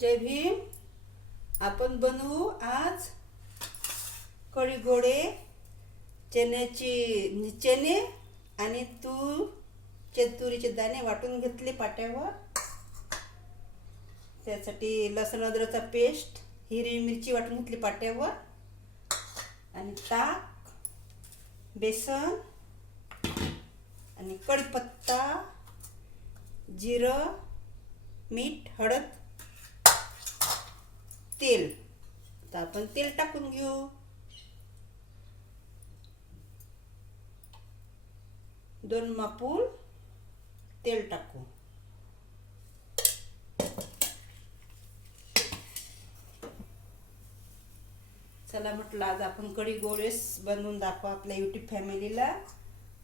जय भीम. आपण बनवू आज कढी गोडे. चणे आणि तुरीचे दाणे वाटून घेतले पाट्यावर. त्यासाठी लसूण अद्रकचा पेस्ट, हिरवी मिरची वाटून घेतली पाट्यावर, आणि ताक, बेसन आणि कढीपत्ता, जिरं, मीठ, हळद, तेल. तर आपण तेल टाकून घेऊ. 2 मापूल तेल टाकू. चला म्हटलं आज आपण कढी गोडेस बनवून दाखवा आपल्या यूट्यूब फॅमिलीला.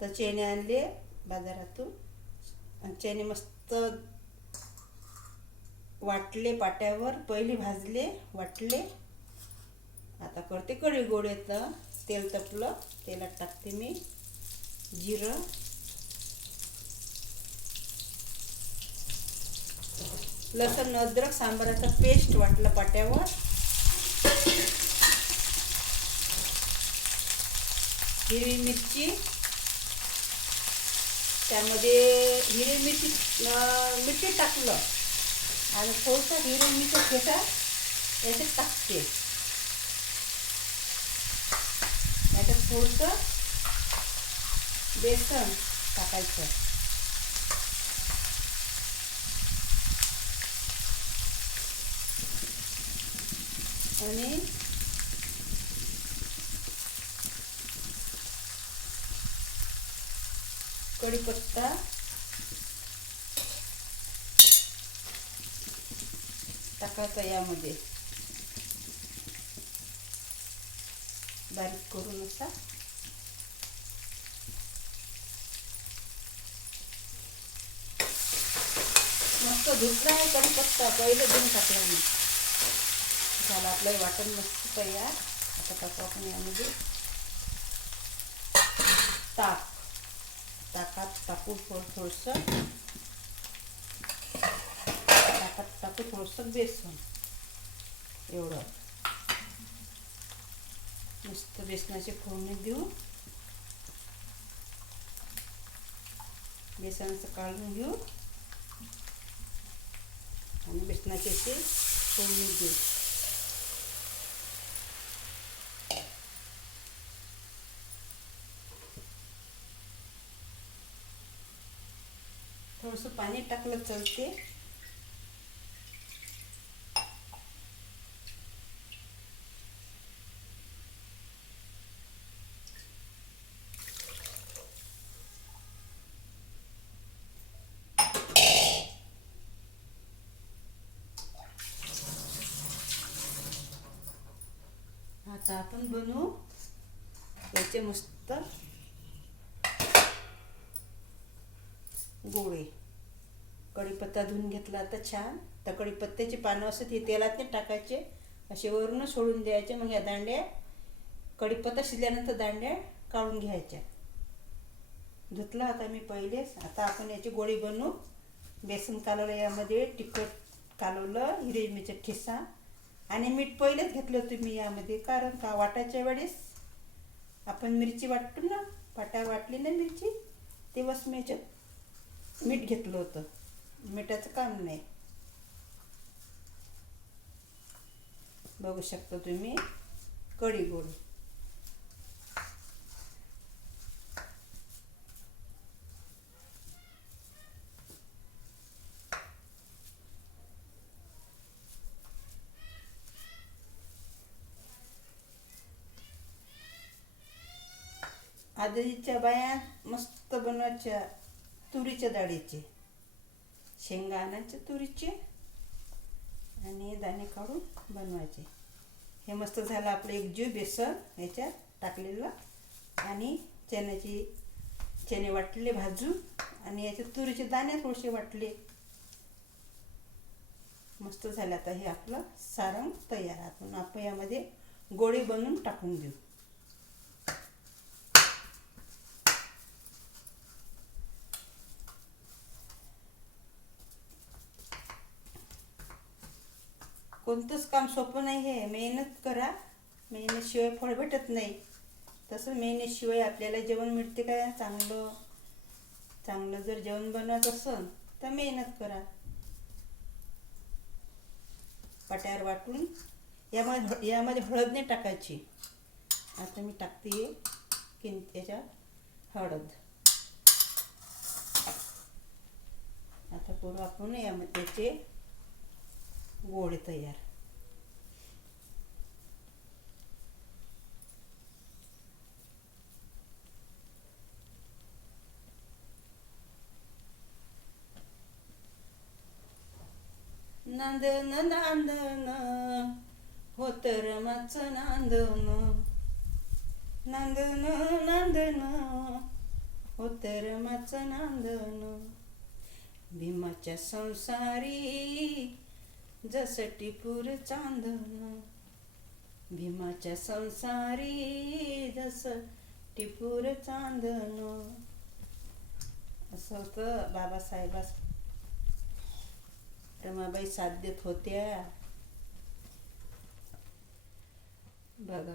तर चणे आणले बाजारातून आणि चणे मस्त वाटले पाट्यावर. पहिले भाजले, वाटले. आता करते कढी गोडे. तर तेल तपलं, तेलात टाकते मी जिरं, लसूण अद्रक सांबाराचा पेस्ट वाटला पाट्यावर, हिरवी मिरची, त्यामध्ये हिरवी मिरची टाकलं आणि थोडंसं हिरवी मिरची ठेचा याच्यात टाकते. याच्यात थोडंसं बेसन टाकायचं आणि कढीपत्ता, टाकायचा यामध्ये बारीक करून असा. मस्त धुतला आहे कढीपत्ता, पहिले धुवून टाकला मी. झालं आपलं वाटण मस्त तयार. आता टाकू आपण यामध्ये ताक. ताकात टाकू थोडंसं, ताकात टाकू थोडंसं बेसन. एवढं मस्त बेसनाची फोडणी देऊ. बेसनाचं काढून घेऊ आणि बेसनाची अशी फोडणी देऊ. थोडंसं पाणी टाकलं चलते. आता आपण बनवू याचे मस्त गोळे. कढीपत्ता धुवून घेतला आता छान. तर कढीपत्त्याची पानं असतात हे तेलात नाही टाकायचे, असे वरून सोडून द्यायचे. मग या दांड्या, कढीपत्ता शिजल्यानंतर दांड्या काढून घ्यायच्या. धुतला आता मी पहिलेच. आता आपण याची गोळी बनवू. बेसन कालवलं, यामध्ये तिखट कालवलं, हिरवी मिरची ठेचा आणि मीठ पहिलेच घेतलं होतं मी यामध्ये. कारण का वाटायच्या वेळेस आपण मिरची वाटतो ना, पाट्या वाटली ना मिरची, तेव्हाच मी याच्यात मीठ घेतलं होतं. मिठाचं काम नाही. बघू शकता तुम्ही कढी गोडी. आधीच्या बाया मस्त बनवायच्या तुरीच्या डाळीचे. शेंगा आणायचे तुरीचे आणि दाणे काढून बनवायचे. हे मस्त झालं आपलं एकजीव बेसन याच्यात टाकलेलं. आणि चणे वाटले भाजून आणि याच्यात तुरीचे दाणे थोडेसे वाटले. मस्त झालं. आता हे आपलं सारंग तयार. आपण यामध्ये गोळी बनवून टाकून देऊ. कोणतंच काम सोपं नाही आहे. मेहनत करा, मेहनतशिवाय फळ भेटत नाही. तसं मेहनतशिवाय आपल्याला जेवण मिळते का? चांगलं चांगलं जर जेवण बनवायचं असेल तर मेहनत करा. पाट्यावर वाटून यामध्ये हळद नाही टाकायची. आता मी टाकते याच्यात हळद. आता करू आपण यामध्ये त्याचे गोळे तयार. नांदन नांदन होत रमाचं नांदन, नांदन नांदन होत रमाचं नांदन. भीमाच्या संसारी जसं टिपूर चांदन, भीमाच्या संसारी जसं टिपूर चांदन. असं होतं बाबासाहेबास रमाबाई साथ देत होत्या बघा.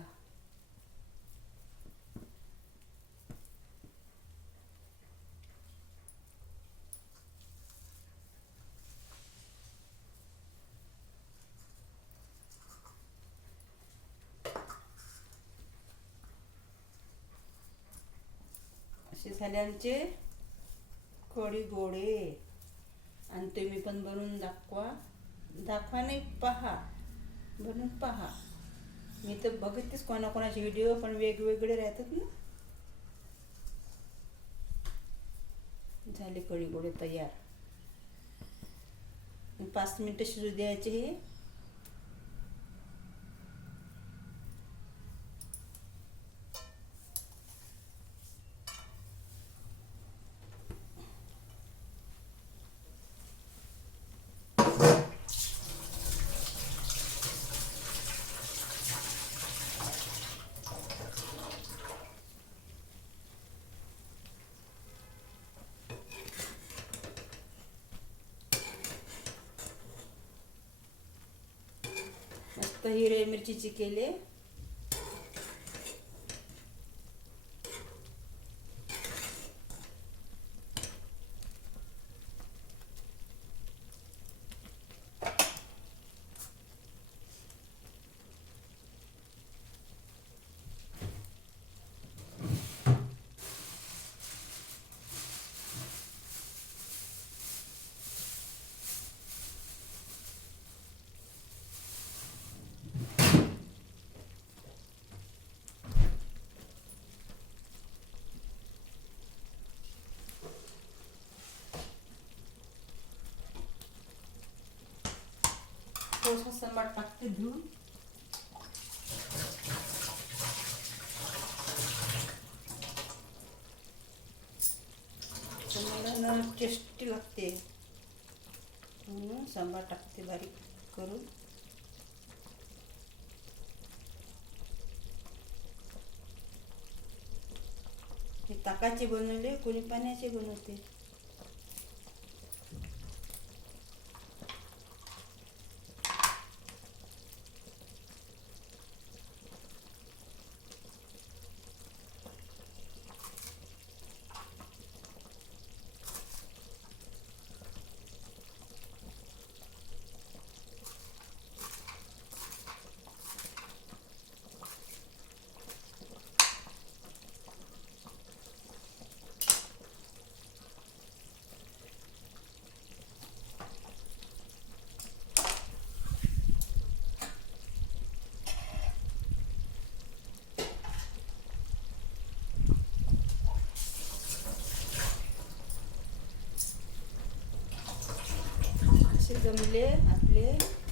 असे झाले आमचे कढी गोळे. आणि तुम्ही पण बनवून दाखवा नाही, पहा, बनवून पहा. मी तर बघतेच कोणाकोणाचे व्हिडिओ, पण वेगवेगळे राहतात ना. झाले कढी गोळे तयार. 5 मिनिटं शिजू द्यायचे हे. मस्त हिरव्या मिरचीचे केले. थोडासा संबार टाकते धुवून. मला टेस्टी लागते म्हणून सांबार टाकते बारीक करून. हे ताकाचे बनवले, कोणी पाण्याचे बनवते. असे जमले आपले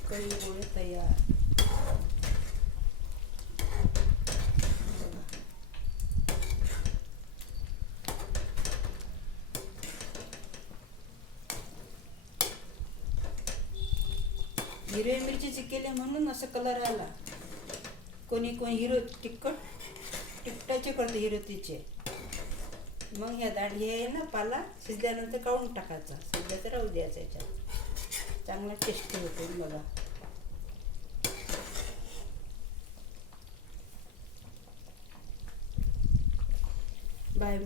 कढी गोळे तयार. हिरव्या मिरचीचे केले म्हणून असं कलर आला. कोणी हिरो तिखटाचे करते हिरतीचे. मग ह्या दाढी आहे ना, पाला शिजल्यानंतर काढून टाकायचा, शिजल्याचं राहू द्यायचा. याच्यात चांगला टेस्टी होतो बघा. बाय.